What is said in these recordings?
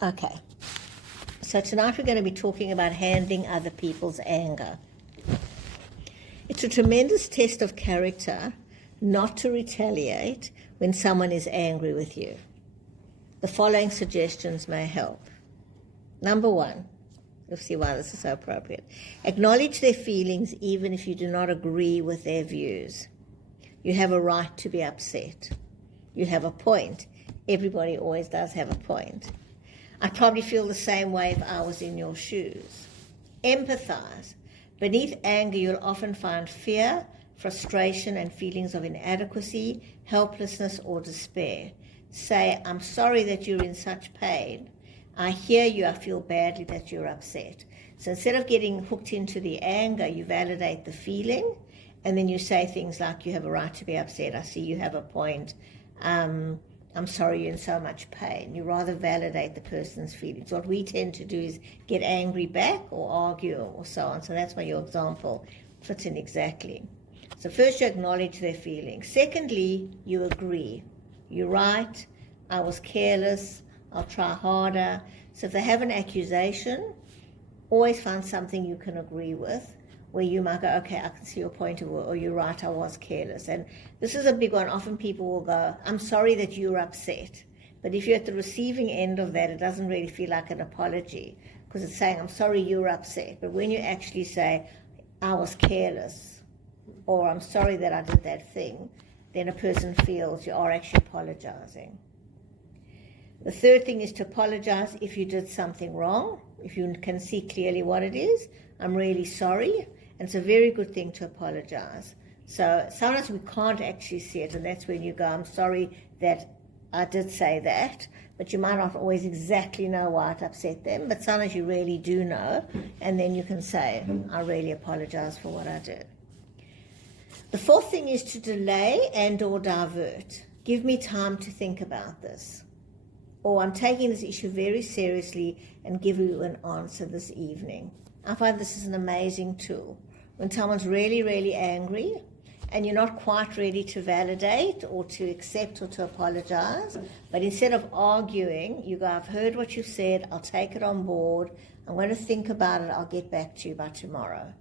Okay, so tonight we're going to be talking about handling other people's anger. It's a tremendous test of character not to retaliate when someone is angry with you. The following suggestions may help. Number one, you'll see why this is so appropriate. Acknowledge their feelings even if you do not agree with their views. You have a right to be upset. You have a point. Everybody always does have a point. I'd probably feel the same way if I was in your shoes. Empathize. Beneath anger, you'll often find fear, frustration, and feelings of inadequacy, helplessness, or despair. Say, I'm sorry that you're in such pain. I hear you, I feel badly that you're upset. So instead of getting hooked into the anger, you validate the feeling, and then you say things like, you have a right to be upset, I see you have a point, I'm sorry you're in so much pain. You rather validate the person's feelings. What we tend to do is get angry back or argue or so on. So that's why your example fits in exactly. So first you acknowledge their feelings. Secondly, you agree. You're right, I was careless, I'll try harder. So if they have an accusation, always find something you can agree with, where you might go, okay, I can see your point, or you're right, I was careless. And this is a big one. Often people will go, I'm sorry that you're upset. But if you're at the receiving end of that, it doesn't really feel like an apology, because it's saying, I'm sorry you're upset. But when you actually say, I was careless, or I'm sorry that I did that thing, then a person feels you are actually apologizing. The third thing is to apologize if you did something wrong. If you can see clearly what it is, I'm really sorry. And it's a very good thing to apologize. So sometimes we can't actually see it, and that's when you go, I'm sorry that I did say that, but you might not always exactly know why it upset them, but sometimes you really do know, and then you can say, I really apologize for what I did. The fourth thing is to delay and or divert. Give me time to think about this. Or I'm taking this issue very seriously and give you an answer this evening. I find this is an amazing tool. When someone's really, really angry and you're not quite ready to validate or to accept or to apologize, but instead of arguing, you go, I've heard what you've said, I'll take it on board, I'm going to think about it, I'll get back to you by tomorrow.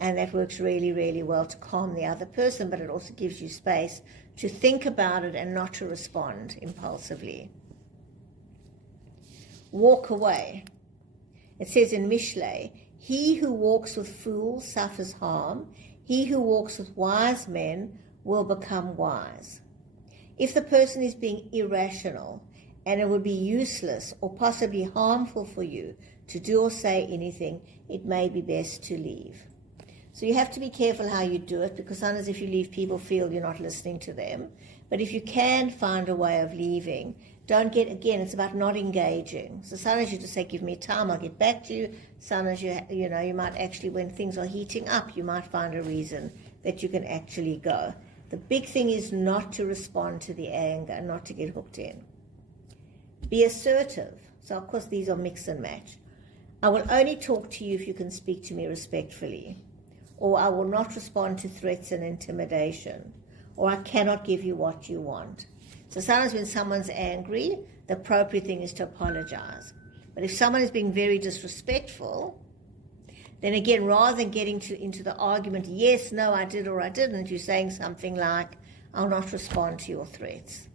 And that works really, really well to calm the other person, but it also gives you space to think about it and not to respond impulsively. Walk away. It says in Mishlei, he who walks with fools suffers harm. He who walks with wise men will become wise. If the person is being irrational and it would be useless or possibly harmful for you to do or say anything, it may be best to leave. So you have to be careful how you do it, because sometimes if you leave, people feel you're not listening to them. But if you can find a way of leaving, it's about not engaging. So sometimes you just say, give me time, I'll get back to you. Sometimes you might actually, when things are heating up, you might find a reason that you can actually go. The big thing is not to respond to the anger, not to get hooked in. Be assertive. So of course these are mix and match. I will only talk to you if you can speak to me respectfully. Or I will not respond to threats and intimidation. Or I cannot give you what you want. So sometimes when someone's angry, the appropriate thing is to apologize. But if someone is being very disrespectful, then again, rather than getting into the argument, yes, no, I did or I didn't, you're saying something like, I'll not respond to your threats.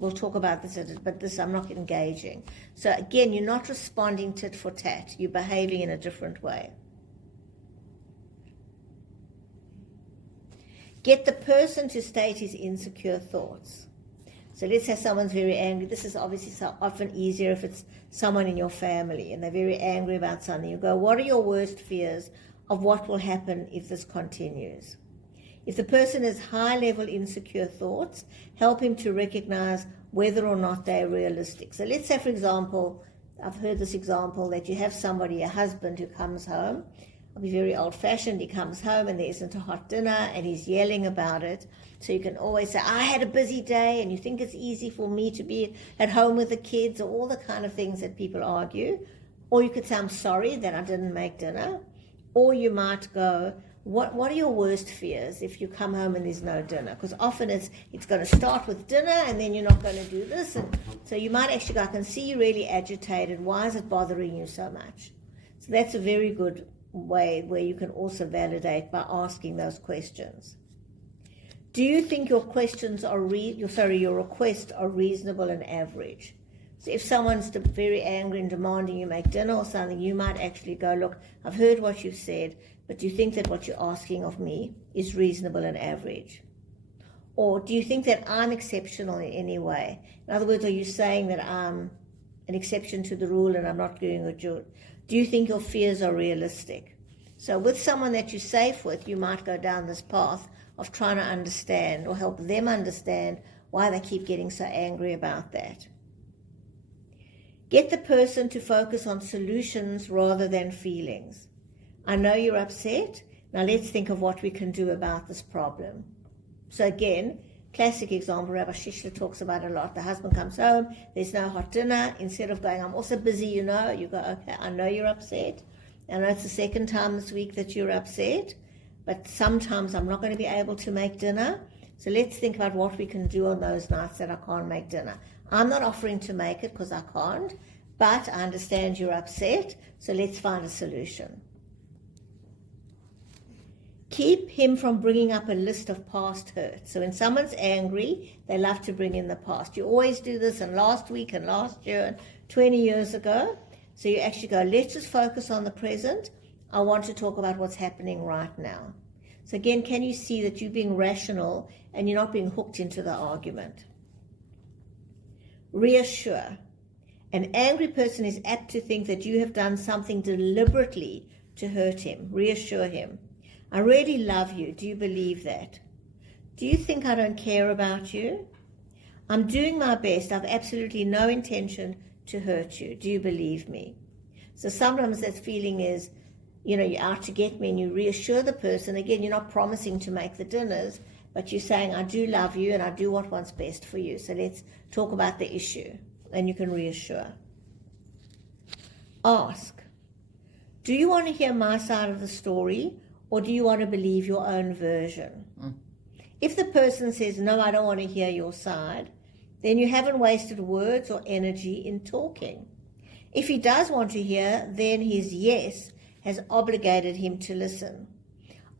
We'll talk about this, but I'm not engaging. So again, you're not responding tit for tat. You're behaving in a different way. Get the person to state his insecure thoughts. So let's say someone's very angry. This is obviously so often easier if it's someone in your family and they're very angry about something. You go, what are your worst fears of what will happen if this continues? If the person has high-level insecure thoughts, help him to recognize whether or not they're realistic. So let's say, for example, I've heard this example that you have somebody, a husband who comes home. I'll be very old-fashioned. He comes home and there isn't a hot dinner and he's yelling about it. So you can always say, I had a busy day and you think it's easy for me to be at home with the kids, or all the kind of things that people argue. Or you could say, I'm sorry that I didn't make dinner. Or you might go, what are your worst fears if you come home and there's no dinner? Because often it's going to start with dinner and then you're not going to do this. And so you might actually go, I can see you're really agitated. Why is it bothering you so much? So that's a very good way where you can also validate by asking those questions. Do you think your questions are your requests are reasonable and average? So if someone's very angry and demanding you make dinner or something, you might actually go, look, I've heard what you've said, but do you think that what you're asking of me is reasonable and average? Or do you think that I'm exceptional in any way? In other words, are you saying that I'm an exception to the rule and I'm not doing a job? Do you think your fears are realistic? So with someone that you're safe with, you might go down this path of trying to understand or help them understand why they keep getting so angry about that. Get the person to focus on solutions rather than feelings. I know you're upset. Now let's think of what we can do about this problem. So again, classic example, Rabbi Shishler talks about a lot. The husband comes home, there's no hot dinner. Instead of going, I'm also busy, you go, okay, I know you're upset. I know it's the second time this week that you're upset, but sometimes I'm not going to be able to make dinner. So let's think about what we can do on those nights that I can't make dinner. I'm not offering to make it because I can't, but I understand you're upset, so let's find a solution. Keep him from bringing up a list of past hurts. So when someone's angry, they love to bring in the past. You always do this, and last week and last year and 20 years ago. So you actually go, let's just focus on the present. I want to talk about what's happening right now. So again, can you see that you're being rational and you're not being hooked into the argument? Reassure. An angry person is apt to think that you have done something deliberately to hurt him. Reassure him. I really love you. Do you believe that? Do you think I don't care about you? I'm doing my best. I've absolutely no intention to hurt you. Do you believe me? So sometimes that feeling is, you're out to get me, and you reassure the person. Again, you're not promising to make the dinners, but you're saying, I do love you and I do what's best for you. So let's talk about the issue, and you can reassure. Ask, do you want to hear my side of the story, or do you want to believe your own version? If the person says, no, I don't want to hear your side, then you haven't wasted words or energy in talking. If he does want to hear, then his yes has obligated him to listen.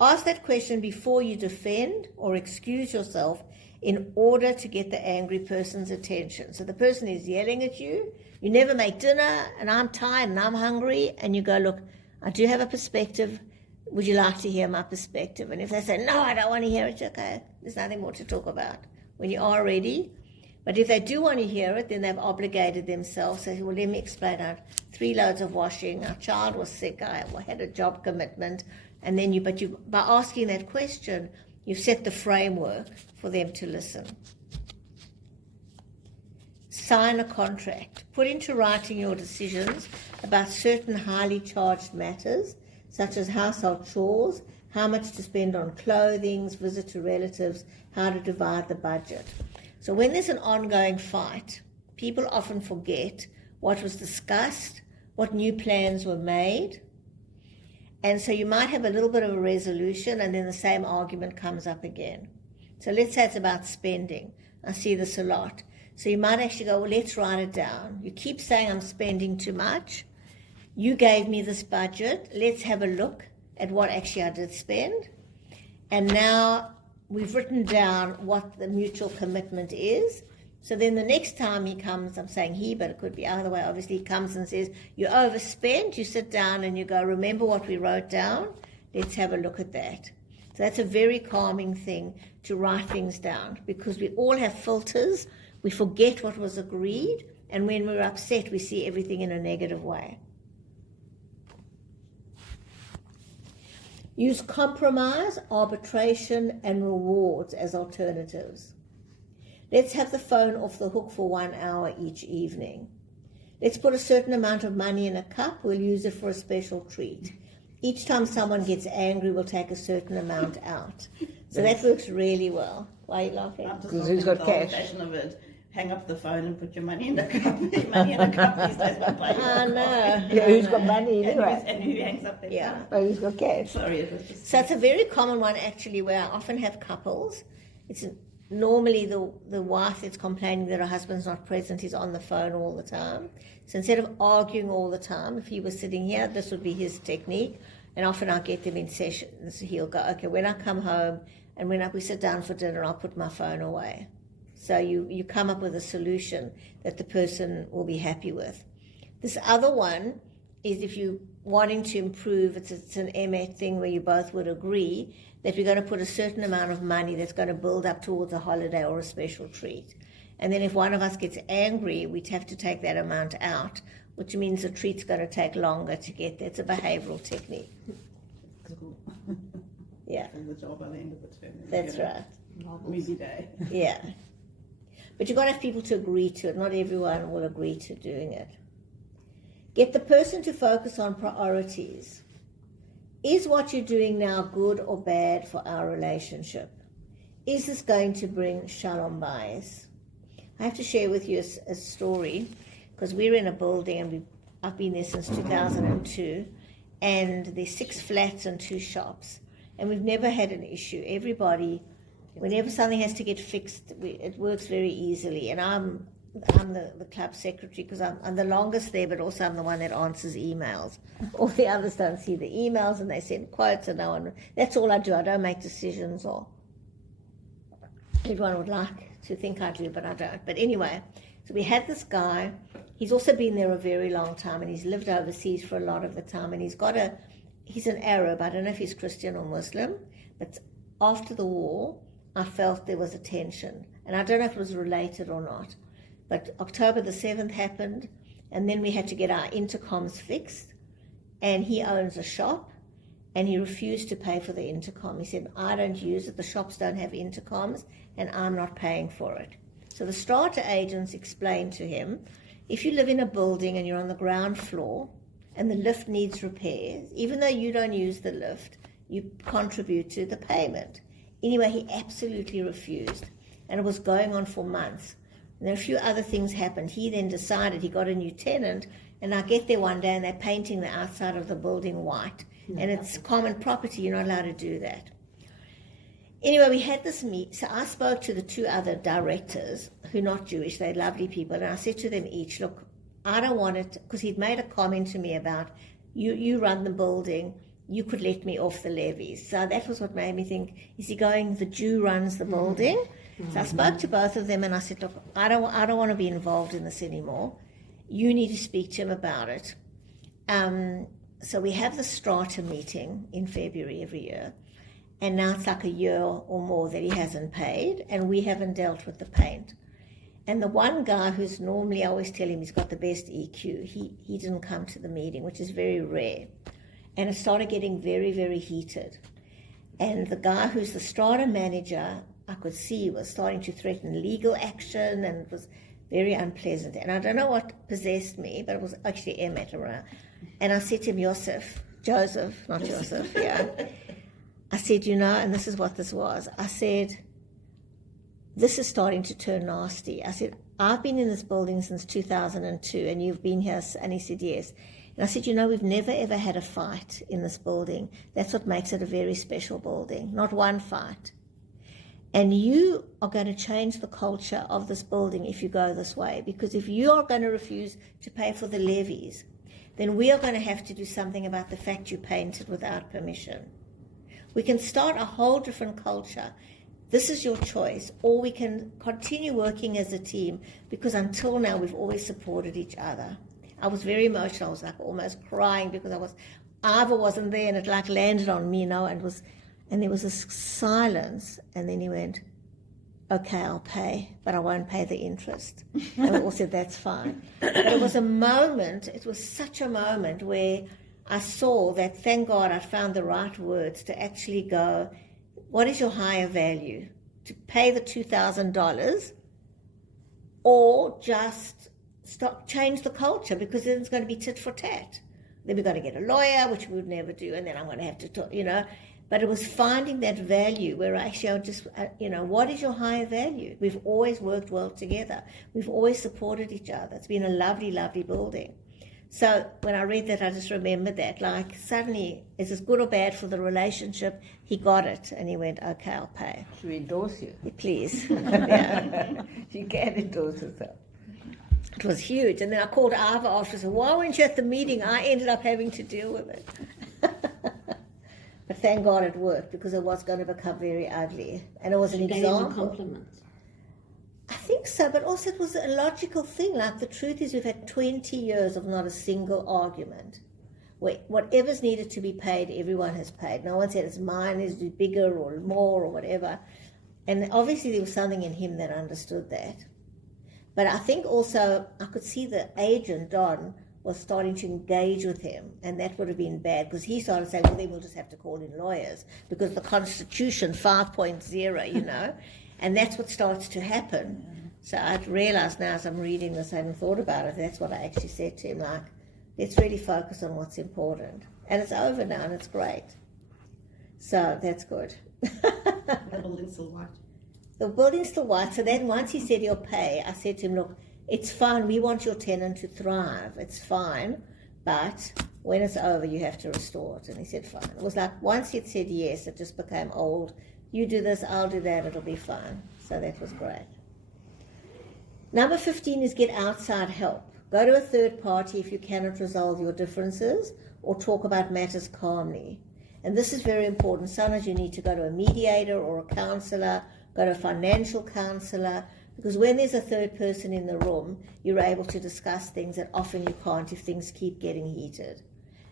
Ask that question before you defend or excuse yourself in order to get the angry person's attention. So the person is yelling at you, you never make dinner, and I'm tired and I'm hungry, and you go, look, I do have a perspective. Would you like to hear my perspective? And if they say, no, I don't want to hear it, okay, there's nothing more to talk about when you are ready. But if they do want to hear it, then they've obligated themselves. Say, well, let me explain. I had 3 loads of washing. Our child was sick. I had a job commitment. And then by asking that question, you've set the framework for them to listen. Sign a contract. Put into writing your decisions about certain highly charged matters, such as household chores, how much to spend on clothing, visit to relatives, how to divide the budget. So when there's an ongoing fight, people often forget what was discussed, what new plans were made. And so you might have a little bit of a resolution, and then the same argument comes up again. So let's say it's about spending. I see this a lot. So you might actually go, well, let's write it down. You keep saying I'm spending too much. You gave me this budget. Let's have a look at what actually I did spend. And now we've written down what the mutual commitment is. So then the next time he comes, I'm saying he, but it could be either way, obviously he comes and says, you overspent, you sit down and you go, remember what we wrote down? Let's have a look at that. So that's a very calming thing to write things down, because we all have filters. We forget what was agreed, and when we're upset, we see everything in a negative way. Use compromise, arbitration, and rewards as alternatives. Let's have the phone off the hook for 1 hour each evening. Let's put a certain amount of money in a cup. We'll use it for a special treat. Each time someone gets angry, we'll take a certain amount out. So that works really well. Why are you laughing? Because who's got cash? Of it. hang up the phone and put your money in the cup. Money in a cup these days. I know. Yeah, who's got money anyway? And who hangs up their Yeah. phone? But who's got cash? Sorry, it was just... So it's a very common one actually, where I often have couples. It's normally the wife that's complaining that her husband's not present, he's on the phone all the time. So instead of arguing all the time, if he was sitting here, this would be his technique. And often I'll get them in sessions. He'll go, okay, when I come home and when we sit down for dinner, I'll put my phone away. So you come up with a solution that the person will be happy with. This other one is if you're wanting to improve, it's an Emmet thing where you both would agree that we're going to put a certain amount of money that's going to build up towards a holiday or a special treat. And then if one of us gets angry, we'd have to take that amount out, which means the treat's going to take longer to get there. It's a behavioural technique. Cool. Yeah, And the job at the end of the term. that's right. Easy day. Yeah. But you've got to have people to agree to it. Not everyone will agree to doing it. Get the person to focus on priorities. Is what you're doing now good or bad for our relationship? Is this going to bring shalom bayis? I have to share with you a story, because we're in a building and I've been there since 2002, and there's 6 flats and 2 shops, and we've never had an issue. Everybody, whenever something has to get fixed, it works very easily. And I'm the club secretary because I'm the longest there, but also I'm the one that answers emails. All the others don't see the emails and they send quotes, and no one. That's all I do. I don't make decisions, or everyone would like to think I do, but I don't. But anyway, so we had this guy. He's also been there a very long time, and he's lived overseas for a lot of the time, and he's an Arab. I don't know if he's Christian or Muslim, but after the war, I felt there was a tension, and I don't know if it was related or not. But October the 7th happened, and then we had to get our intercoms fixed, and he owns a shop, and he refused to pay for the intercom. He said, I don't use it, the shops don't have intercoms, and I'm not paying for it. So the strata agents explained to him, if you live in a building and you're on the ground floor, and the lift needs repairs, even though you don't use the lift, you contribute to the payment. Anyway, he absolutely refused, and it was going on for months. And then a few other things happened. He then decided he got a new tenant, and I get there one day and they're painting the outside of the building white. And it's common property, you're not allowed to do that. Anyway, we had this meet. So I spoke to the 2 other directors, who are not Jewish, they're lovely people, and I said to them each, look, I don't want it, because he'd made a comment to me about, you run the building, you could let me off the levies. So that was what made me think, is he going, the Jew runs the building? So I spoke to both of them and I said, look, I don't want to be involved in this anymore. You need to speak to him about it. So we have the strata meeting in February every year. And now it's like a year or more that he hasn't paid, and we haven't dealt with the paint. And the one guy who's normally, I always tell him he's got the best EQ, he didn't come to the meeting, which is very rare. And it started getting very, very heated. And the guy who's the strata manager, I could see, was starting to threaten legal action, and it was very unpleasant. And I don't know what possessed me, but it was actually Emmet around. And I said to him, Joseph, yeah. I said, and this is what this was. I said, this is starting to turn nasty. I said, I've been in this building since 2002, and you've been here, and he said, yes. And I said, we've never ever had a fight in this building. That's what makes it a very special building, not one fight. And you are going to change the culture of this building if you go this way, because if you are going to refuse to pay for the levies, then we are going to have to do something about the fact you painted without permission. We can start a whole different culture. This is your choice, or we can continue working as a team, because until now we've always supported each other. I was very emotional. I was like almost crying because Ivor wasn't there, and it like landed on me, and there was this silence, and then he went, okay, I'll pay, but I won't pay the interest. And we all said, that's fine. But it was such a moment where I saw that, thank God, I found the right words to actually go, what is your higher value? To pay the $2,000 or just change the culture, because then it's going to be tit for tat. Then we're going to get a lawyer, which we would never do, and then I'm going to have to talk, But it was finding that value where actually I just, what is your higher value? We've always worked well together. We've always supported each other. It's been a lovely, lovely building. So when I read that, I just remembered that. Like, suddenly, is this good or bad for the relationship? He got it, and he went, okay, I'll pay. Should we endorse you? Please. Yeah. She can endorse herself. It was huge. And then I called Ava after and said, why weren't you at the meeting? I ended up having to deal with it. But thank God it worked, because it was going to become very ugly. And it was an Gave him a example. compliment. I think so, but also it was a logical thing. Like, the truth is, we've had 20 years of not a single argument. Whatever's needed to be paid, everyone has paid. No one said it's mine is bigger or more or whatever. And obviously there was something in him that understood that. But I think also I could see the agent, Don, was starting to engage with him, and that would have been bad, because he started saying, well, then we'll just have to call in lawyers, because the Constitution 5.0, and that's what starts to happen. So I'd realised now, as I'm reading this, I hadn't thought about it, that's what I actually said to him, like, let's really focus on what's important. And it's over now, and it's great. So that's good. The building's still white. The building's still white, so then once he said he'll pay, I said to him, look, it's fine, we want your tenant to thrive, it's fine, but when it's over, you have to restore it. And he said, fine. It was like, once he'd said yes, it just became old. You do this, I'll do that, it'll be fine. So that was great. Number 15 is get outside help. Go to a third party if you cannot resolve your differences, or talk about matters calmly. And this is very important. Sometimes you need to go to a mediator or a counsellor, go to a financial counsellor, because when there's a third person in the room, you're able to discuss things that often you can't if things keep getting heated.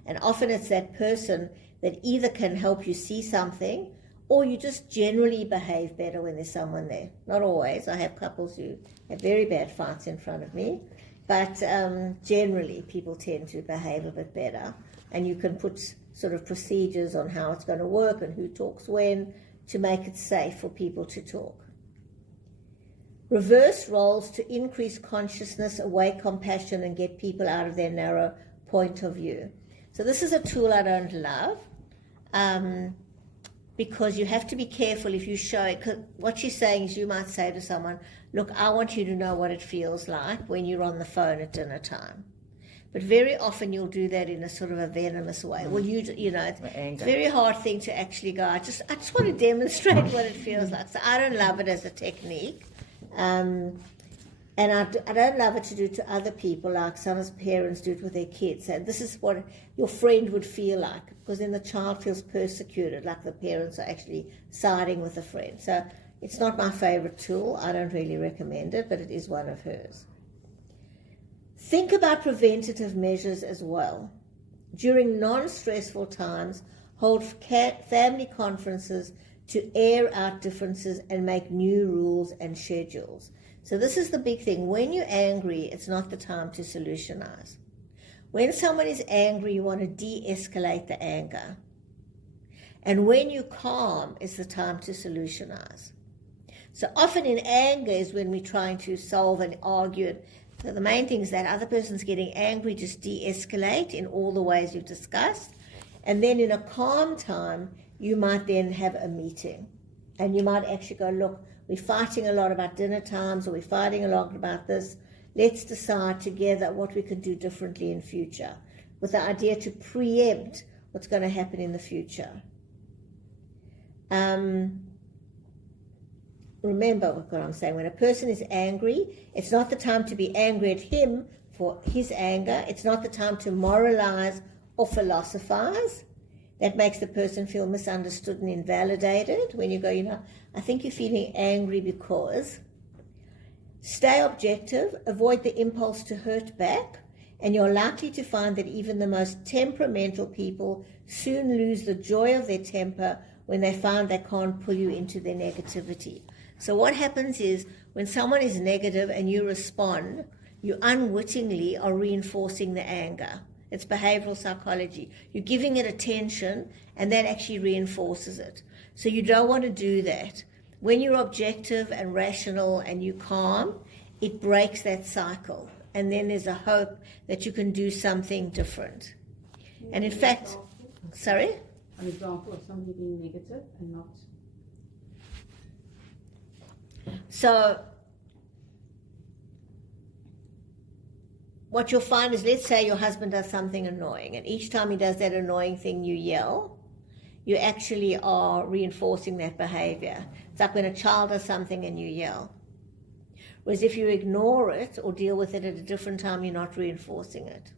And often it's that person that either can help you see something, or you just generally behave better when there's someone there. Not always. I have couples who have very bad fights in front of me, but generally people tend to behave a bit better. And you can put sort of procedures on how it's going to work and who talks when to make it safe for people to talk. Reverse roles to increase consciousness, awake compassion, and get people out of their narrow point of view. So this is a tool I don't love, because you have to be careful if you show it. 'Cause what she's saying is, you might say to someone, look, I want you to know what it feels like when you're on the phone at dinner time. But very often you'll do that in a sort of a venomous way. Well, it's a very hard thing to actually go, I just want to demonstrate what it feels like. So I don't love it as a technique. And I don't love it to do to other people, like some parents do it with their kids. And this is what your friend would feel like, because then the child feels persecuted, like the parents are actually siding with the friend. So it's not my favorite tool. I don't really recommend it, but it is one of hers. Think about preventative measures as well. During non-stressful times, hold family conferences to air out differences and make new rules and schedules. So this is the big thing. When you're angry, it's not the time to solutionize. When someone is angry, you want to de-escalate the anger. And when you're calm, it's the time to solutionize. So often in anger is when we're trying to solve and argue. So the main thing is that other person's getting angry, just de-escalate in all the ways you've discussed. And then in a calm time, you might then have a meeting. And you might actually go, look, we're fighting a lot about dinner times, or we're fighting a lot about this. Let's decide together what we can do differently in future, with the idea to preempt what's going to happen in the future. Remember what I'm saying. When a person is angry, it's not the time to be angry at him for his anger. It's not the time to moralize or philosophize. That makes the person feel misunderstood and invalidated. When you go, I think you're feeling angry because. Stay objective, avoid the impulse to hurt back, and you're likely to find that even the most temperamental people soon lose the joy of their temper when they find they can't pull you into their negativity. So what happens is, when someone is negative and you respond, you unwittingly are reinforcing the anger. It's behavioral psychology. You're giving it attention, and that actually reinforces it. So you don't want to do that. When you're objective and rational and you calm, it breaks that cycle. And then there's a hope that you can do something different. And in fact, sorry? an example of somebody being negative and not. So what you'll find is, let's say your husband does something annoying, and each time he does that annoying thing, you yell. You actually are reinforcing that behavior. It's like when a child does something and you yell. Whereas if you ignore it or deal with it at a different time, you're not reinforcing it.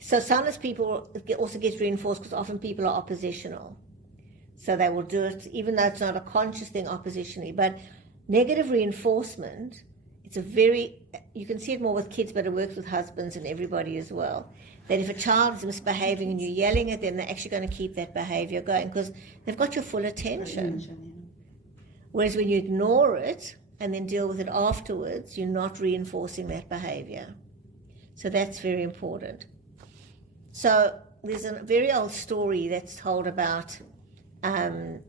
So sometimes people also get reinforced because often people are oppositional. So they will do it, even though it's not a conscious thing oppositionally. But negative reinforcement, you can see it more with kids, but it works with husbands and everybody as well. That if a child is misbehaving and you're yelling at them, they're actually going to keep that behavior going because they've got your full attention. Whereas when you ignore it and then deal with it afterwards, you're not reinforcing that behavior. So that's very important. So there's a very old story that's told about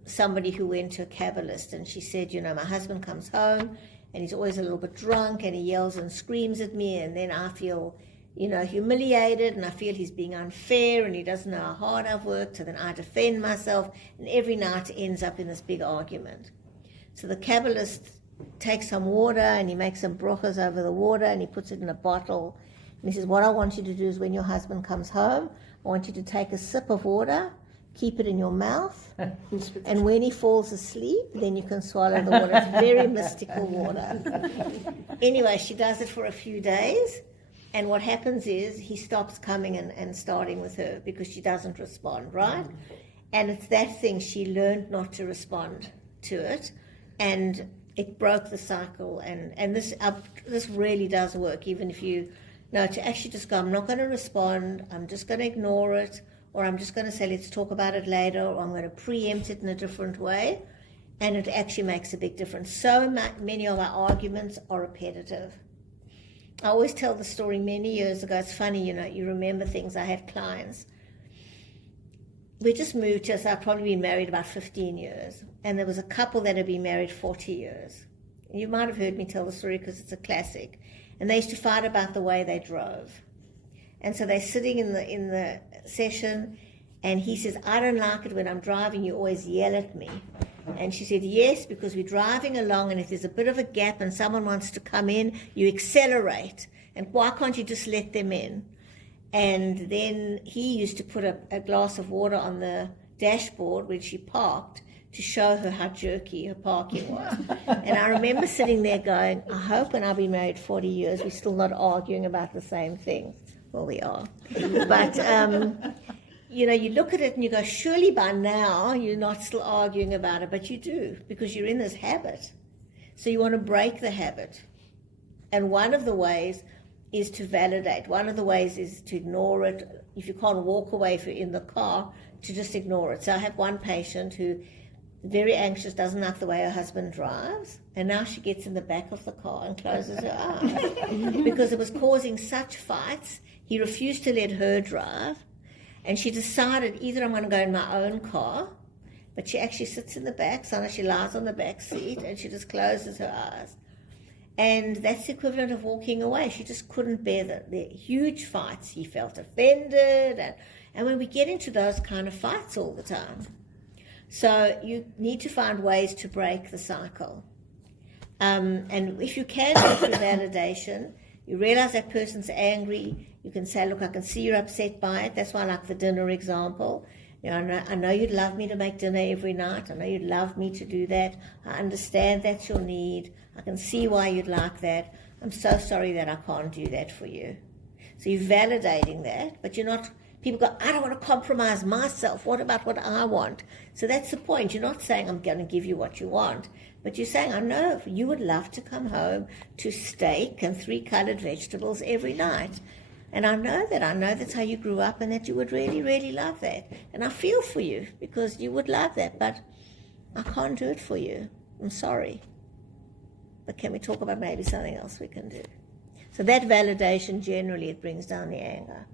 somebody who went to a Kabbalist, and she said, my husband comes home and he's always a little bit drunk and he yells and screams at me, and then I feel humiliated, and I feel he's being unfair and he doesn't know how hard I've worked, so then I defend myself, and every night ends up in this big argument. So the Kabbalist takes some water and he makes some brachas over the water and he puts it in a bottle, and he says, what I want you to do is when your husband comes home, I want you to take a sip of water, keep it in your mouth, and when he falls asleep, then you can swallow the water. It's very mystical water. Anyway, she does it for a few days. And what happens is he stops coming and starting with her because she doesn't respond, right? And it's that thing, she learned not to respond to it, and it broke the cycle. And this really does work, even if you know, to actually just go, I'm not going to respond, I'm just going to ignore it, or I'm just going to say, let's talk about it later, or I'm going to preempt it in a different way. And it actually makes a big difference. So many of our arguments are repetitive. I always tell the story many years ago. It's funny, you remember things. I had clients. We just moved to, so I've probably been married about 15 years. And there was a couple that had been married 40 years. You might have heard me tell the story because it's a classic. And they used to fight about the way they drove. And so they're sitting in the session, and he says, I don't like it when I'm driving, you always yell at me. And she said, yes, because we're driving along, and if there's a bit of a gap and someone wants to come in, you accelerate. And why can't you just let them in? And then he used to put a glass of water on the dashboard when she parked to show her how jerky her parking was. And I remember sitting there going, I hope when I've been married 40 years, we're still not arguing about the same thing. Well, we are. But you look at it and you go, surely by now you're not still arguing about it, but you do, because you're in this habit. So you want to break the habit. And one of the ways is to validate. One of the ways is to ignore it. If you can't walk away if you're in the car, to just ignore it. So I have one patient who very anxious, doesn't like the way her husband drives, and now she gets in the back of the car and closes her eyes because it was causing such fights. He refused to let her drive, and she decided either I'm going to go in my own car, but she actually sits in the back, so she lies on the back seat and she just closes her eyes. And that's the equivalent of walking away. She just couldn't bear the huge fights. He felt offended, and when we get into those kind of fights all the time. So you need to find ways to break the cycle. And if you can go through validation, you realize that person's angry, you can say, look, I can see you're upset by it. That's why I like the dinner example. I know you'd love me to make dinner every night. I know you'd love me to do that. I understand that's your need. I can see why you'd like that. I'm so sorry that I can't do that for you. So you're validating that, but you're not. People go, I don't want to compromise myself. What about what I want? So that's the point. You're not saying I'm going to give you what you want, but you're saying, I know you would love to come home to steak and 3 colored vegetables every night. And I know that. I know that's how you grew up and that you would really, really love that. And I feel for you because you would love that, but I can't do it for you. I'm sorry. But can we talk about maybe something else we can do? So that validation, generally, it brings down the anger.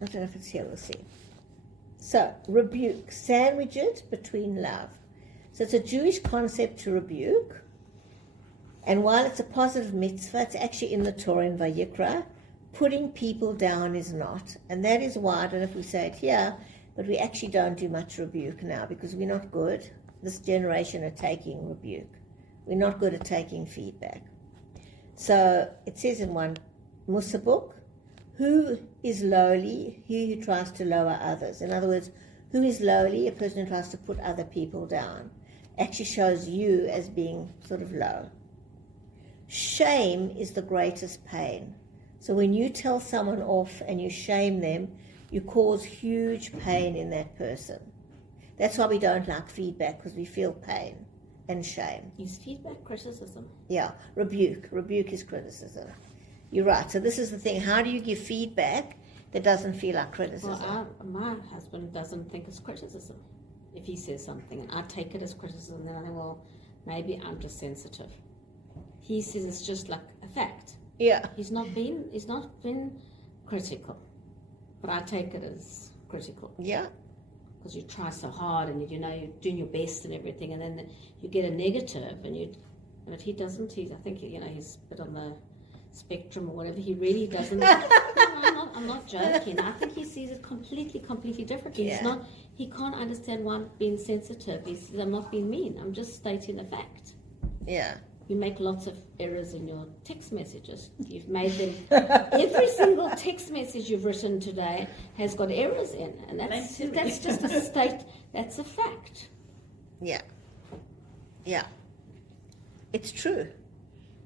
I don't know if it's here, we'll see. So, rebuke, sandwich it between love. So it's a Jewish concept to rebuke. And while it's a positive mitzvah, it's actually in the Torah in Vayikra. Putting people down is not. And that is why, I don't know if we say it here, but we actually don't do much rebuke now because we're not good. This generation are taking rebuke. We're not good at taking feedback. So it says in one Musa book, who is lowly? He who tries to lower others. In other words, who is lowly? A person who tries to put other people down. Actually shows you as being sort of low. Shame is the greatest pain. So when you tell someone off and you shame them, you cause huge pain in that person. That's why we don't like feedback, because we feel pain and shame. Is feedback criticism? Yeah, rebuke. Rebuke is criticism. You're right. So this is the thing. How do you give feedback that doesn't feel like criticism? Well, my husband doesn't think it's criticism. If he says something, and I take it as criticism, then I think, well, maybe I'm just sensitive. He says it's just like a fact. Yeah. He's not been critical, but I take it as critical. Yeah. Because you try so hard and you're doing your best and everything, and then you get a negative, but he doesn't. I think he's a bit on the spectrum or whatever. He really doesn't. I'm not joking. I think he sees it completely differently. Yeah. He can't understand why I'm being sensitive. He says I'm not being mean. I'm just stating the fact. Yeah. You make lots of errors in your text messages. You've made them. Every single text message you've written today has got errors in, and that's just a state. That's a fact. Yeah. Yeah. It's true.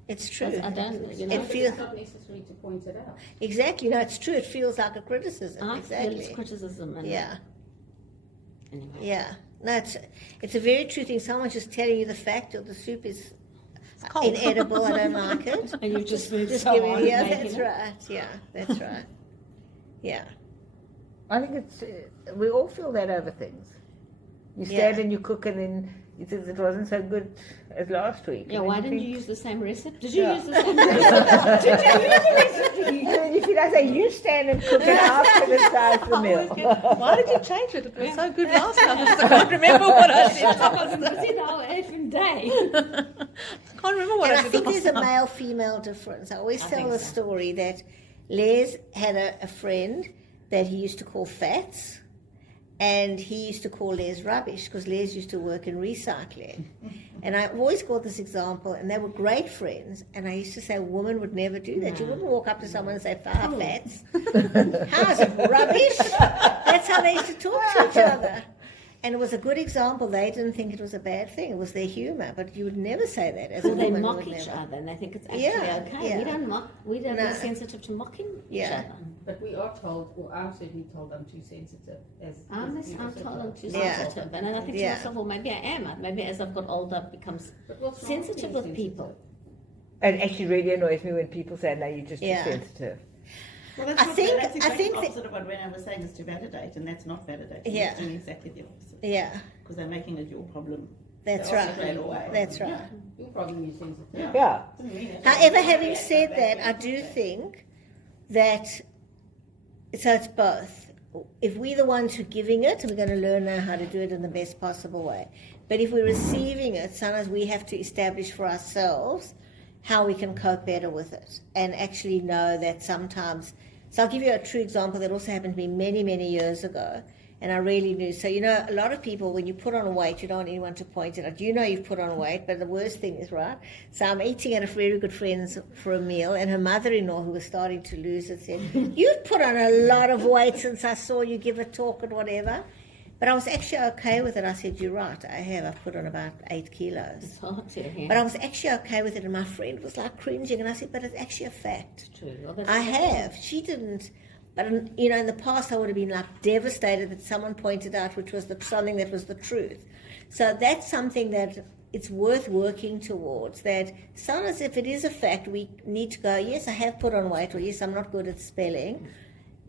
It's true. I don't. It feels It's not necessary to point it out. exactly. No, it's true. It feels like a criticism. I Exactly. feel it's criticism. And Yeah. Anyway. Yeah. No, it's a very true thing. Someone's just telling you the fact, or the soup is inedible. I don't like it. And you've just moved Just so give me. on Yeah, making that's it. right. Yeah, that's right. Yeah. I think it's, we all feel that over things. You Yeah. stand and you cook and then you think it wasn't so good as last week. Yeah, And why then didn't think- you use the same recipe? Did you Yeah. use the same recipe? Did you use the recipe? And then if I say, you stand and cook and I'll criticize the meal. Why did you change it? It was so good last time. I just can't remember what I did. I was busy the whole effing day. I can't remember what And I I did think last there's a time. male-female difference. I always tell think the so. story that Les had a friend that he used to call Fats, and he used to call Les rubbish because Les used to work in recycling. And I've always got this example, and they were great friends, and I used to say a woman would never do that. You wouldn't walk up to someone and say, Fats, how's it, rubbish? That's how they used to talk to each other. And it was a good example. They didn't think it was a bad thing. It was their humor, but you would never say that as a Well, they woman. mock you would each never. other, and they think it's actually Yeah, okay. yeah. We don't mock. We don't No. be sensitive to mocking each Yeah. other. But we are told, or I'm certainly told, I'm too sensitive. I'm told I'm too Yeah. sensitive, and then I think to Yeah. myself, well, maybe I am. Maybe as I've got older, I've become But what's wrong with sensitive being with people. And it actually really annoys me when people say, no, you're just Yeah. too sensitive. Well, that's I not, think- that's I exactly think the that- opposite of what Rena was saying, is to validate, and that's not validating. Yeah. It's doing exactly the opposite. Yeah, Because they're making it your problem. that's They're right. also straight away. That's right. Your problem is sensitive. Yeah. Doesn't mean it. However, having said that, I do think that, so it's both. If we're the ones who are giving it, we're going to learn now how to do it in the best possible way. But if we're receiving it, sometimes we have to establish for ourselves how we can cope better with it and actually know that sometimes. So I'll give you a true example that also happened to me many years ago. And I really knew. So, a lot of people, when you put on weight, you don't want anyone to point it out. You know you've put on weight, but the worst thing is, right? So I'm eating at a very good friend's for a meal, and her mother-in-law, who was starting to lose it, said, you've put on a lot of weight since I saw you give a talk and whatever. But I was actually okay with it. I said, you're right, I have. I've put on about 8 kilos. It's hard to hear. But I was actually okay with it, and my friend was like cringing, and I said, but it's actually a fact. True. Well, that's- I have. She didn't. But, in the past I would have been like devastated that someone pointed out which was something that was the truth. So that's something that it's worth working towards. That sometimes if it is a fact, we need to go, yes, I have put on weight, or yes, I'm not good at spelling,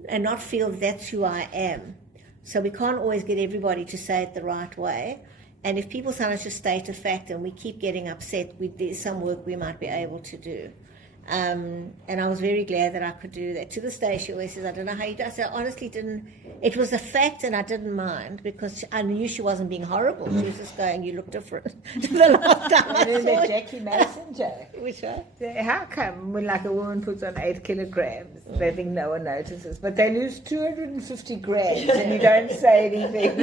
and not feel that's who I am. So we can't always get everybody to say it the right way. And if people sometimes just state a fact and we keep getting upset, there's some work we might be able to do. And I was very glad that I could do that. To this day, she always says, I don't know how you do it. I said, I honestly didn't. It was a fact, and I didn't mind because I knew she wasn't being horrible. She was just going, you look different to the last time I Remember saw you. Jackie Mason, Jack? Which one? How come when like a woman puts on 8 kilograms, they think no one notices, but they lose 250 grams and you don't say anything?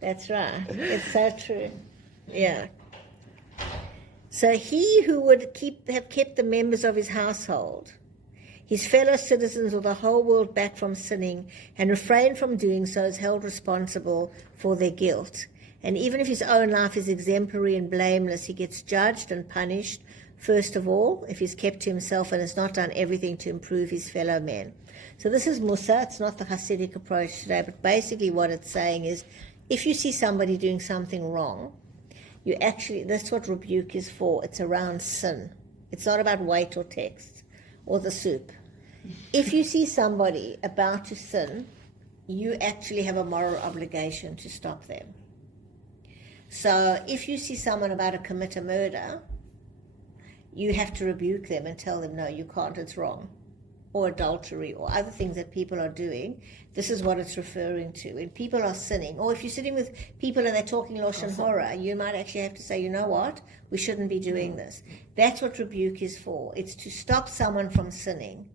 That's right. It's so true. Yeah. So he who would have kept the members of his household, his fellow citizens, or the whole world back from sinning and refrained from doing so is held responsible for their guilt. And even if his own life is exemplary and blameless, he gets judged and punished, first of all, if he's kept to himself and has not done everything to improve his fellow men. So this is Musa. It's not the Hasidic approach today, but basically what it's saying is if you see somebody doing something wrong, that's what rebuke is for. It's around sin. It's not about weight or text or the soup. If you see somebody about to sin, you actually have a moral obligation to stop them. So if you see someone about to commit a murder, you have to rebuke them and tell them, no, you can't, it's wrong. Or adultery or other things that people are doing. This is what it's referring to. When people are sinning, or if you're sitting with people and they're talking Lashon Hora, you might actually have to say, you know what, we shouldn't be doing this. That's what rebuke is for. It's to stop someone from sinning.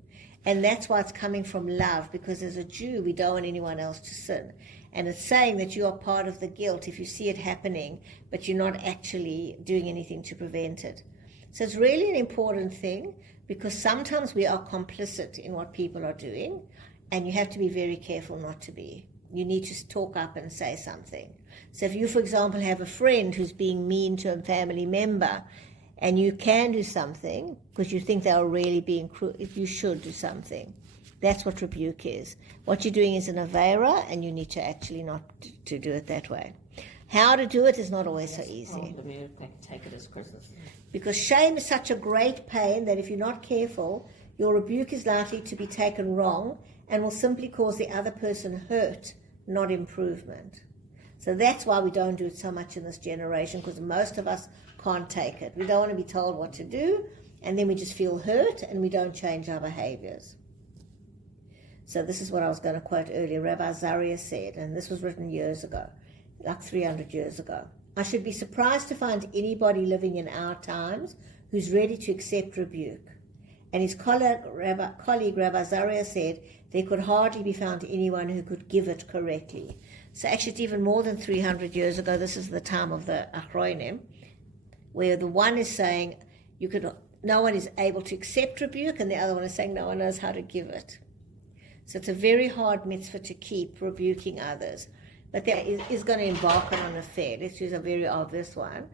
And that's why it's coming from love, because as a Jew, we don't want anyone else to sin. And it's saying that you are part of the guilt if you see it happening, but you're not actually doing anything to prevent it. So it's really an important thing, because sometimes we are complicit in what people are doing, and you have to be very careful not to be. You need to talk up and say something. So if you, for example, have a friend who's being mean to a family member, and you can do something because you think they are really being cruel, you should do something. That's what rebuke is. What you're doing is an avera, and you need to actually not to do it that way. How to do it is not always so easy. They take it as criticism. Because shame is such a great pain that if you're not careful, your rebuke is likely to be taken wrong and will simply cause the other person hurt, not improvement. So that's why we don't do it so much in this generation, because most of us can't take it. We don't want to be told what to do, and then we just feel hurt and we don't change our behaviors. So this is what I was going to quote earlier. Rabbi Zaria said, and this was written years ago, like 300 years ago, I should be surprised to find anybody living in our times who's ready to accept rebuke. And his colleague Rabbi Zaria said there could hardly be found anyone who could give it correctly. So actually it's even more than 300 years ago. This is the time of the Achronim, where the one is saying no one is able to accept rebuke, and the other one is saying no one knows how to give it. So it's a very hard mitzvah to keep, rebuking others. But there is going to embark on an affair. Let's use a very obvious one.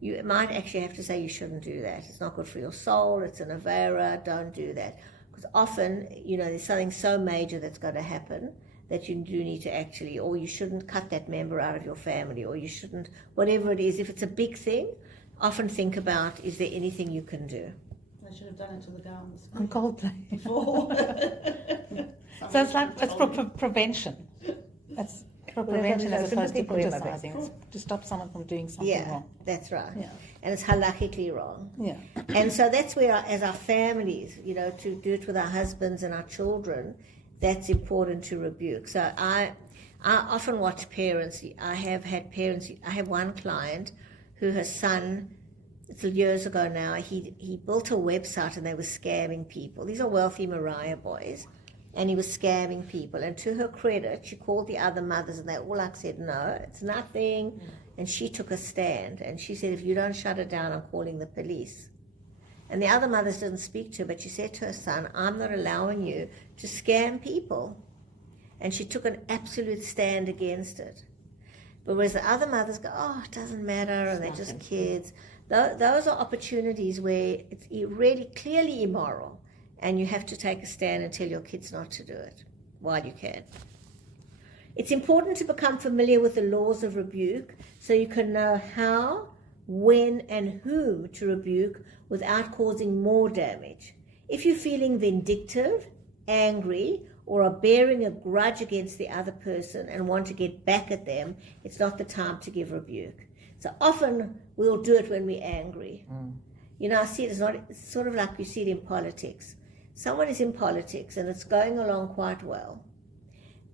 You might actually have to say you shouldn't do that. It's not good for your soul. It's an avera. Don't do that. Because often, there's something so major that's going to happen that you do need to actually, or you shouldn't cut that member out of your family, or you shouldn't, whatever it is. If it's a big thing, often think about, is there anything you can do? I should have done it to the gowns. On Coldplay. Before. So it's for prevention. That's for prevention as opposed to criticizing. It's to stop someone from doing something wrong. That's right. Yeah. And it's halakhically wrong. Yeah. And so that's where, as our families, to do it with our husbands and our children, that's important to rebuke. So I often watch parents. I have one client who her son, it's years ago now, he built a website and they were scamming people. These are wealthy Mariah boys. And he was scamming people. And to her credit, she called the other mothers, and they all said, no, it's nothing. Mm. And she took a stand. And she said, if you don't shut it down, I'm calling the police. And the other mothers didn't speak to her, but she said to her son, I'm not allowing you to scam people. And she took an absolute stand against it. But whereas the other mothers go, oh, it doesn't matter, and they're just kids. Those are opportunities where it's really clearly immoral. And you have to take a stand and tell your kids not to do it while you can. It's important to become familiar with the laws of rebuke so you can know how, when, and whom to rebuke without causing more damage. If you're feeling vindictive, angry, or are bearing a grudge against the other person and want to get back at them, it's not the time to give rebuke. So often we'll do it when we're angry. I see it as not, it's sort of like you see it in politics. Someone is in politics and it's going along quite well.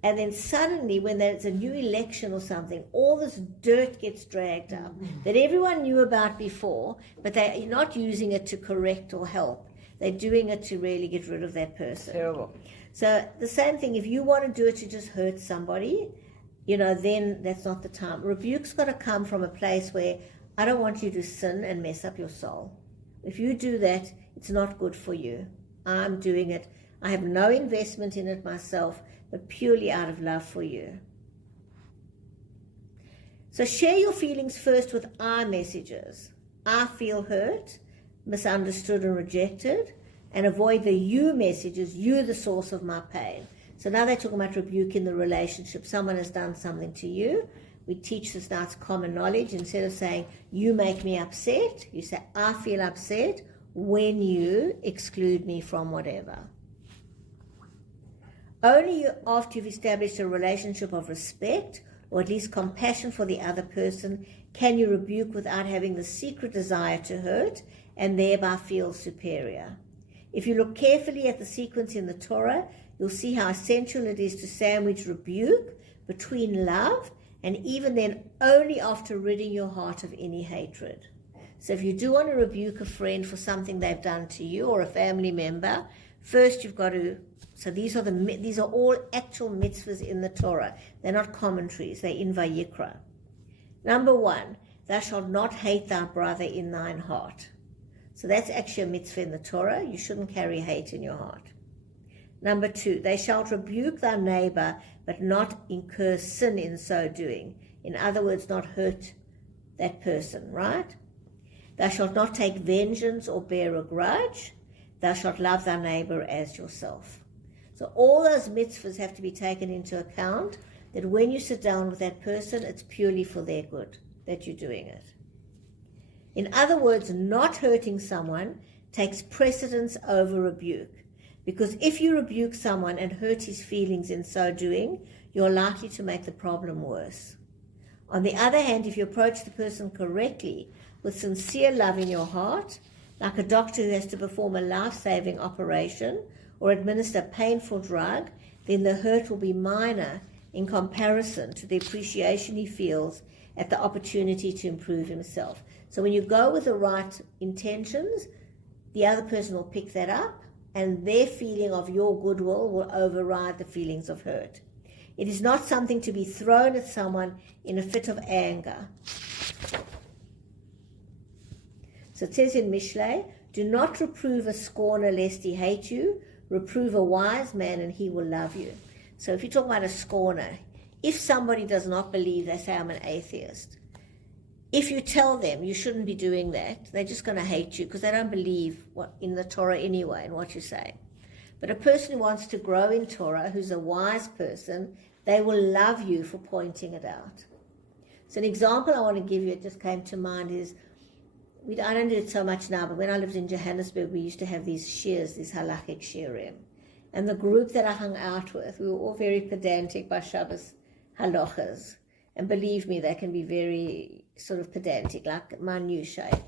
And then suddenly, when there's a new election or something, all this dirt gets dragged up that everyone knew about before, but they're not using it to correct or help. They're doing it to really get rid of that person. Terrible. So the same thing, if you want to do it to just hurt somebody, then that's not the time. Rebuke's got to come from a place where I don't want you to sin and mess up your soul. If you do that, it's not good for you. I'm doing it. I have no investment in it myself, but purely out of love for you. So share your feelings first with I messages. I feel hurt, misunderstood and rejected, and avoid the you messages, you the source of my pain. So now they're talking about rebuke in the relationship. Someone has done something to you. We teach this now, it's common knowledge. Instead of saying, you make me upset, you say, I feel upset when you exclude me from whatever. Only after you've established a relationship of respect, or at least compassion for the other person, can you rebuke without having the secret desire to hurt and thereby feel superior. If you look carefully at the sequence in the Torah, you'll see how essential it is to sandwich rebuke between love, and even then only after ridding your heart of any hatred. So if you do want to rebuke a friend for something they've done to you or a family member, first you've got to, so these are all actual mitzvahs in the Torah. They're not commentaries, they're in Vayikra. Number 1, thou shalt not hate thy brother in thine heart. So that's actually a mitzvah in the Torah. You shouldn't carry hate in your heart. Number 2, they shall rebuke thy neighbor, but not incur sin in so doing. In other words, not hurt that person, right? Thou shalt not take vengeance or bear a grudge. Thou shalt love thy neighbor as yourself. So all those mitzvahs have to be taken into account, that when you sit down with that person, it's purely for their good that you're doing it. In other words, not hurting someone takes precedence over rebuke. Because if you rebuke someone and hurt his feelings in so doing, you're likely to make the problem worse. On the other hand, if you approach the person correctly, with sincere love in your heart, like a doctor who has to perform a life-saving operation or administer a painful drug, then the hurt will be minor in comparison to the appreciation he feels at the opportunity to improve himself. So when you go with the right intentions, the other person will pick that up, and their feeling of your goodwill will override the feelings of hurt. It is not something to be thrown at someone in a fit of anger. So it says in Mishlei, do not reprove a scorner lest he hate you. Reprove a wise man and he will love you. So if you talk about a scorner, if somebody does not believe, they say, I'm an atheist. If you tell them you shouldn't be doing that, they're just going to hate you because they don't believe what in the Torah anyway and what you say. But a person who wants to grow in Torah, who's a wise person, they will love you for pointing it out. So an example I want to give you, it just came to mind, is, I don't do it so much now, but when I lived in Johannesburg, we used to have these shiurs, these halachic shiurim. And the group that I hung out with, we were all very pedantic by Shabbos halachas. And believe me, they can be very sort of pedantic, like minutiae.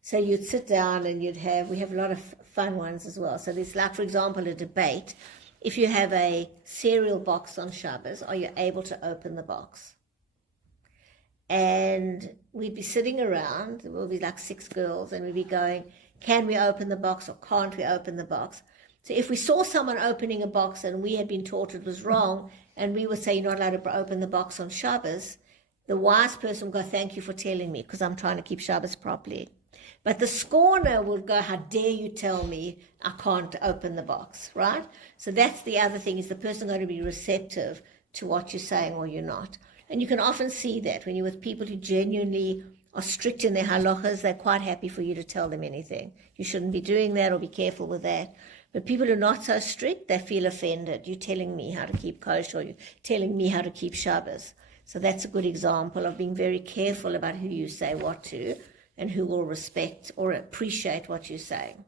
So you'd sit down and we have a lot of fun ones as well. So there's like, for example, a debate. If you have a cereal box on Shabbos, are you able to open the box? And we'd be sitting around, there will be like 6 girls, and we'd be going, can we open the box or can't we open the box? So if we saw someone opening a box and we had been taught it was wrong, and we would say, you're not allowed to open the box on Shabbos, the wise person would go, thank you for telling me, because I'm trying to keep Shabbos properly. But the scorner would go, how dare you tell me I can't open the box, right? So that's the other thing, is the person going to be receptive to what you're saying or you're not. And you can often see that when you're with people who genuinely are strict in their halachas, they're quite happy for you to tell them anything. You shouldn't be doing that, or be careful with that. But people who are not so strict, they feel offended. You're telling me how to keep kosher, or you're telling me how to keep Shabbos. So that's a good example of being very careful about who you say what to, and who will respect or appreciate what you're saying.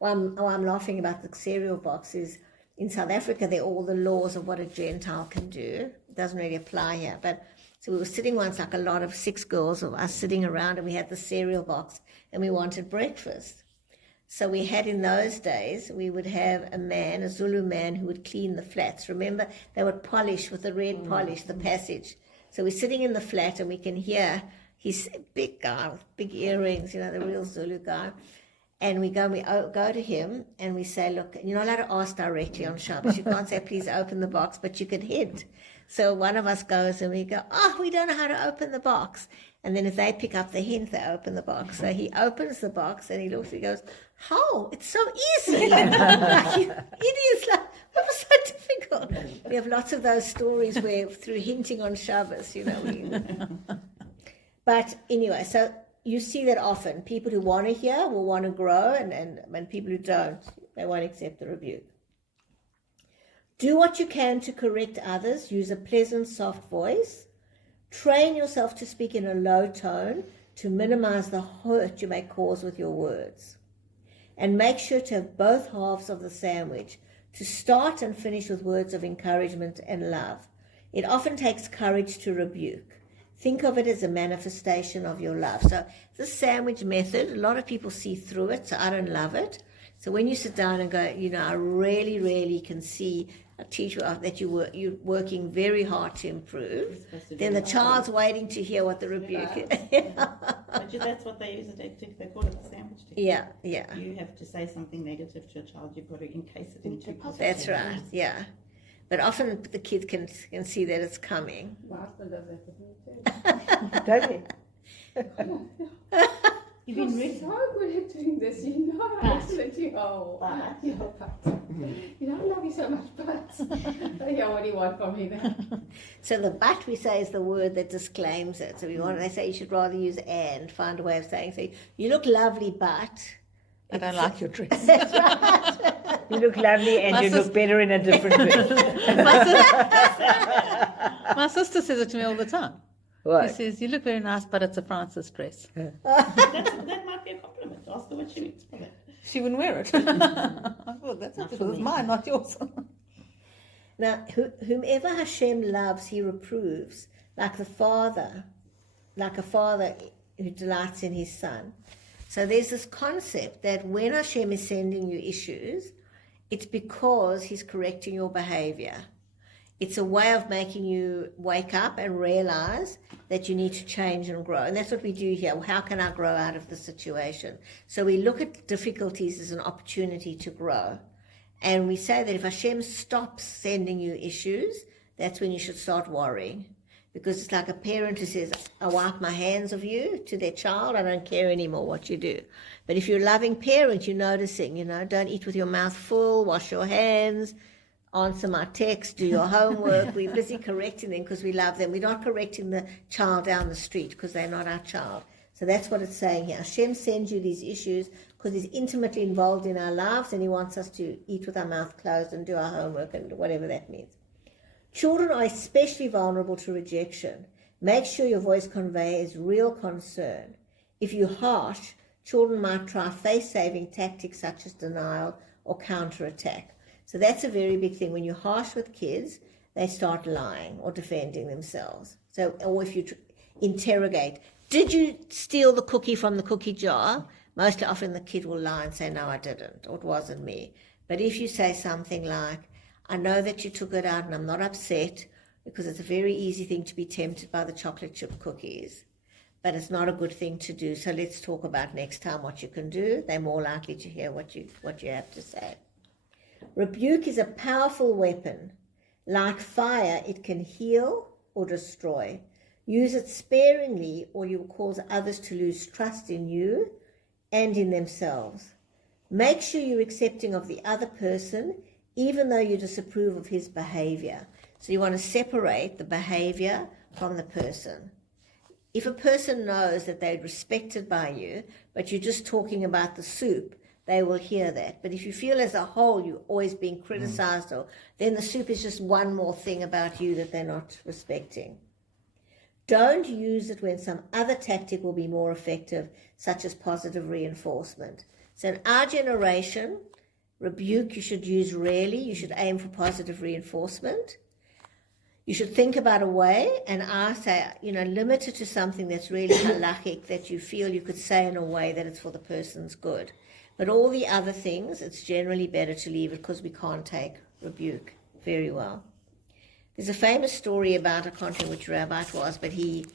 Well, I'm laughing about the cereal boxes. In South Africa, there are all the laws of what a Gentile can do. doesn't really apply here. But so we were sitting once, like a lot of 6 girls of us sitting around, and we had the cereal box, and we wanted breakfast. So we had, in those days, we would have a man, a Zulu man, who would clean the flats. Remember, they would polish with the red polish, the passage. So we're sitting in the flat, and we can hear, he's a big guy with big earrings, you know, the real Zulu guy. And we go to him, and we say, look, you're not allowed to ask directly on Shabbos. You can't say, please open the box, but you can hint. So one of us goes, and we go, we don't know how to open the box. And then if they pick up the hint, they open the box. So he opens the box, and he looks, and he goes, how? It's so easy. Like, you idiots, like, what was so difficult? We have lots of those stories where, through hinting on Shabbos, you know. But anyway, so you see that often. People who want to hear will want to grow, and people who don't, they won't accept the rebuke. Do what you can to correct others. Use a pleasant, soft voice. Train yourself to speak in a low tone to minimize the hurt you may cause with your words. And make sure to have both halves of the sandwich, to start and finish with words of encouragement and love. It often takes courage to rebuke. Think of it as a manifestation of your love. So the sandwich method, a lot of people see through it, so I don't love it. So when you sit down and go, you know, I really, really can see a teacher that you're working very hard to improve, then the child's waiting to hear what the rebuke is. But that's what they use it. They call it the sandwich technique. Yeah. You have to say something negative to a child. You've got to encase it into positive. That's right, yeah. But often the kids can see that it's coming. My husband does that with me too. Don't you? You've You're been really so good at doing this, you know how excellent you are. But. You know, I love you so much, but yeah, what do you want from me then? So the but, we say, is the word that disclaims it. So they say you should rather use and, find a way of saying, so you look lovely, but... I don't like your dress. That's right. You look lovely, and you look better in a different dress. My sister says it to me all the time. What? She says, you look very nice, but it's a Francis dress. That might be a compliment. Ask her what she means from it. She wouldn't wear it. I thought, that's not because it's mine, not yours. Now, whomever Hashem loves, he reproves, like a father who delights in his son. So there's this concept that when Hashem is sending you issues, it's because he's correcting your behavior. It's a way of making you wake up and realize that you need to change and grow. And that's what we do here. How can I grow out of the situation? So we look at difficulties as an opportunity to grow. And we say that if Hashem stops sending you issues, that's when you should start worrying. Because it's like a parent who says, I wipe my hands of you to their child, I don't care anymore what you do. But if you're a loving parent, you're noticing, don't eat with your mouth full, wash your hands, answer my text, do your homework. We're busy correcting them because we love them. We're not correcting the child down the street because they're not our child. So that's what it's saying here. Hashem sends you these issues because he's intimately involved in our lives, and he wants us to eat with our mouth closed and do our homework and whatever that means. Children are especially vulnerable to rejection. Make sure your voice conveys real concern. If you're harsh, children might try face-saving tactics such as denial or counterattack. So that's a very big thing. When you're harsh with kids, they start lying or defending themselves. So, or if you interrogate, did you steal the cookie from the cookie jar? Most often the kid will lie and say, no, I didn't, or it wasn't me. But if you say something like, I know that you took it out and I'm not upset, because it's a very easy thing to be tempted by the chocolate chip cookies, but it's not a good thing to do. So let's talk about next time what you can do. They're more likely to hear what you have to say. Rebuke is a powerful weapon. Like fire, it can heal or destroy. Use it sparingly, or you will cause others to lose trust in you and in themselves. Make sure you're accepting of the other person, even though you disapprove of his behavior. So you want to separate the behavior from the person. If a person knows that they're respected by you, but you're just talking about the soup, they will hear that. But if you feel as a whole you're always being criticized, or then the soup is just one more thing about you that they're not respecting. Don't use it when some other tactic will be more effective, such as positive reinforcement. So in our generation, rebuke you should use rarely. You should aim for positive reinforcement. You should think about a way, and I say, limit it to something that's really halachic, that you feel you could say in a way that it's for the person's good. But all the other things, it's generally better to leave it because we can't take rebuke very well. There's a famous story about, I can't remember which rabbi it was, but he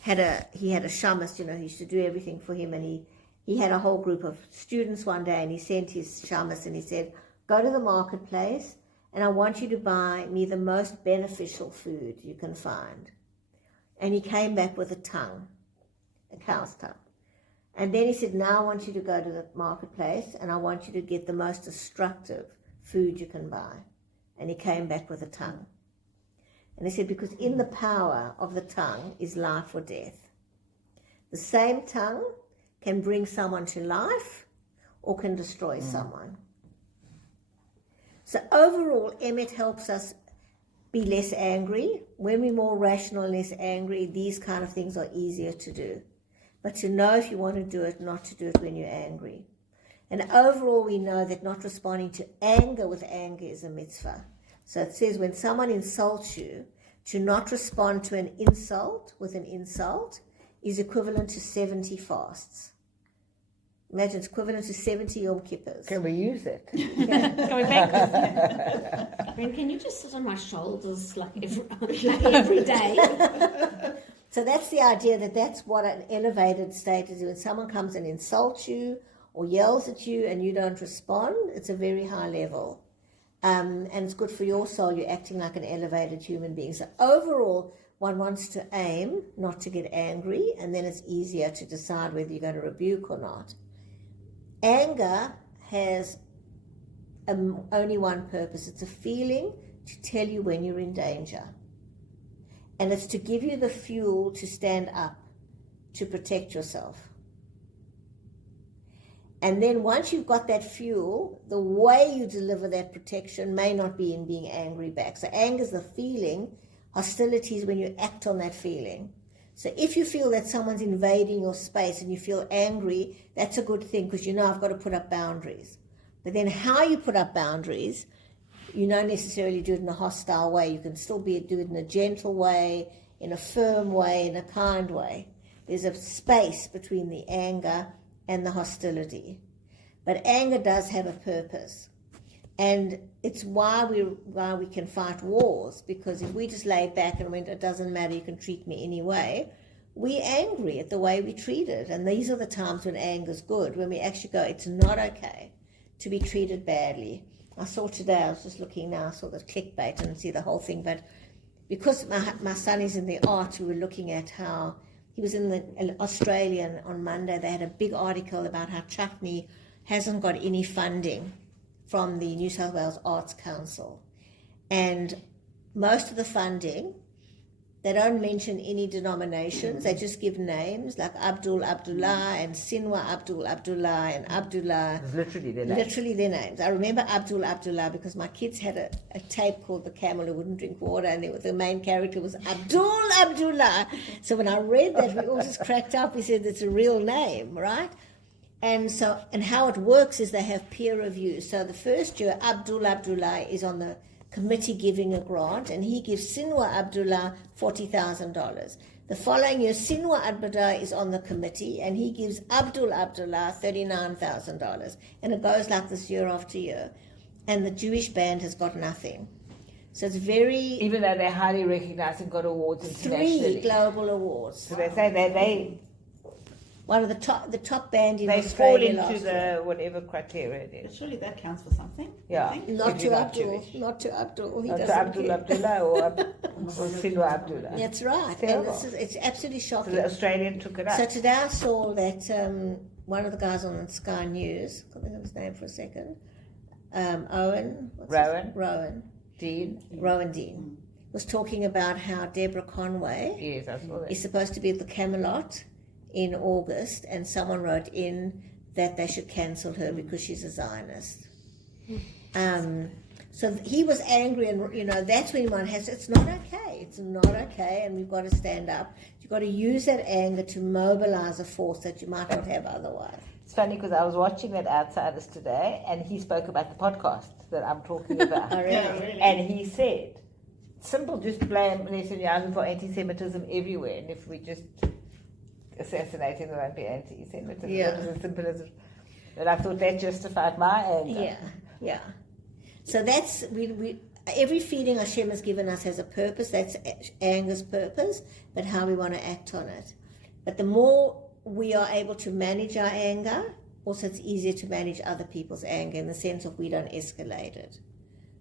had a shamus, he used to do everything for him, and he had a whole group of students one day, and he sent his shamus and he said, go to the marketplace, and I want you to buy me the most beneficial food you can find. And he came back with a tongue, a cow's tongue. And then he said, now I want you to go to the marketplace, and I want you to get the most destructive food you can buy. And he came back with a tongue. And he said, because in the power of the tongue is life or death. The same tongue can bring someone to life or can destroy someone. So overall, Emet helps us be less angry. When we're more rational and less angry, these kind of things are easier to do. But to know if you want to do it, not to do it when you're angry. And overall, we know that not responding to anger with anger is a mitzvah. So it says when someone insults you, to not respond to an insult with an insult is equivalent to 70 fasts. Imagine it's equivalent to 70 Yom Kippurs. Can we use it? Can we make it? Ren, can you just sit on my shoulders like every day? So that's the idea, that's what an elevated state is. When someone comes and insults you or yells at you and you don't respond, it's a very high level. And it's good for your soul. You're acting like an elevated human being. So overall, one wants to aim not to get angry, and then it's easier to decide whether you're going to rebuke or not. Anger has only one purpose. It's a feeling to tell you when you're in danger. And it's to give you the fuel to stand up, to protect yourself. And then once you've got that fuel, the way you deliver that protection may not be in being angry back. So anger is the feeling, hostility is when you act on that feeling. So if you feel that someone's invading your space and you feel angry, that's a good thing because I've got to put up boundaries. But then how you put up boundaries, you don't necessarily do it in a hostile way. You can still do it in a gentle way, in a firm way, in a kind way. There's a space between the anger and the hostility. But anger does have a purpose. And it's why we can fight wars, because if we just lay back and went, it doesn't matter, you can treat me anyway, we're angry at the way we treated. And these are the times when anger's good, when we actually go, it's not okay to be treated badly. I saw today, I was just looking now, I saw the clickbait and see the whole thing, but because my son is in the arts, we were looking at how he was in Australia on Monday. They had a big article about how Chutney hasn't got any funding from the New South Wales Arts Council. And most of the funding, they don't mention any denominations, they just give names like Abdul Abdullah and Sinwa Abdul Abdullah and Abdullah. It's literally their names. Literally their names. I remember Abdul Abdullah because my kids had a tape called The Camel Who Wouldn't Drink Water, and the main character was Abdul Abdullah. So when I read that, we all just cracked up. We said it's a real name, right? And how it works is they have peer review. So the first year, Abdul Abdullah is on the committee giving a grant, and he gives Sinwa Abdullah $40,000. The following year, Sinwa Abdullah is on the committee, and he gives Abdul Abdullah $39,000. And it goes like this year after year. And the Jewish band has got nothing. So it's very... Even though they're highly recognized and got awards internationally. 3 global awards. So they say they one of the top band in they Australia fall into last year. the whatever criteria it But is. surely that counts for something. Yeah. I think. Not If to you're not Abdul. Jewish. Not to Abdul. He Not to doesn't Abdul care. Abdullah or Sinwa Abdullah. That's right. Terrible. And it's absolutely So shocking. the Australian took it up. So today I saw that one of the guys on Sky News, I can't think of his name for a second, Rowan Dean, was talking about how Deborah Conway Yes, I saw that. is supposed to be at the Camelot in August, and someone wrote in that they should cancel her because she's a Zionist. So he was angry, and that's when one has, it's not okay, and we've got to stand up. You've got to use that anger to mobilize a force that you might not have otherwise. It's funny because I was watching that Outsiders today, and he spoke about the podcast that I'm talking about. Oh, really? Yeah, really. And he said, simple, just blame Netanyahu for anti-Semitism everywhere, and if we just assassinate him, there won't be anti-Semitism. Yeah. That was as simple as it. And I thought that justified my anger. Yeah, yeah. So that's we every feeling Hashem has given us has a purpose. That's anger's purpose, but how we want to act on it. But the more we are able to manage our anger, also it's easier to manage other people's anger in the sense of we don't escalate it.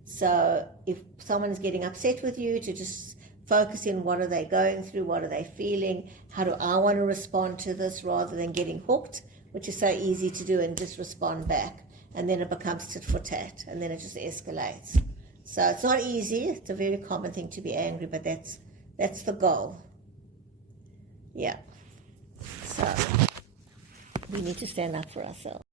So if someone's getting upset with you, to just focus in what are they going through, what are they feeling, how do I want to respond to this, rather than getting hooked, which is so easy to do, and just respond back. And then it becomes tit for tat, and then it just escalates. So it's not easy. It's a very common thing to be angry, but that's the goal. Yeah. So we need to stand up for ourselves.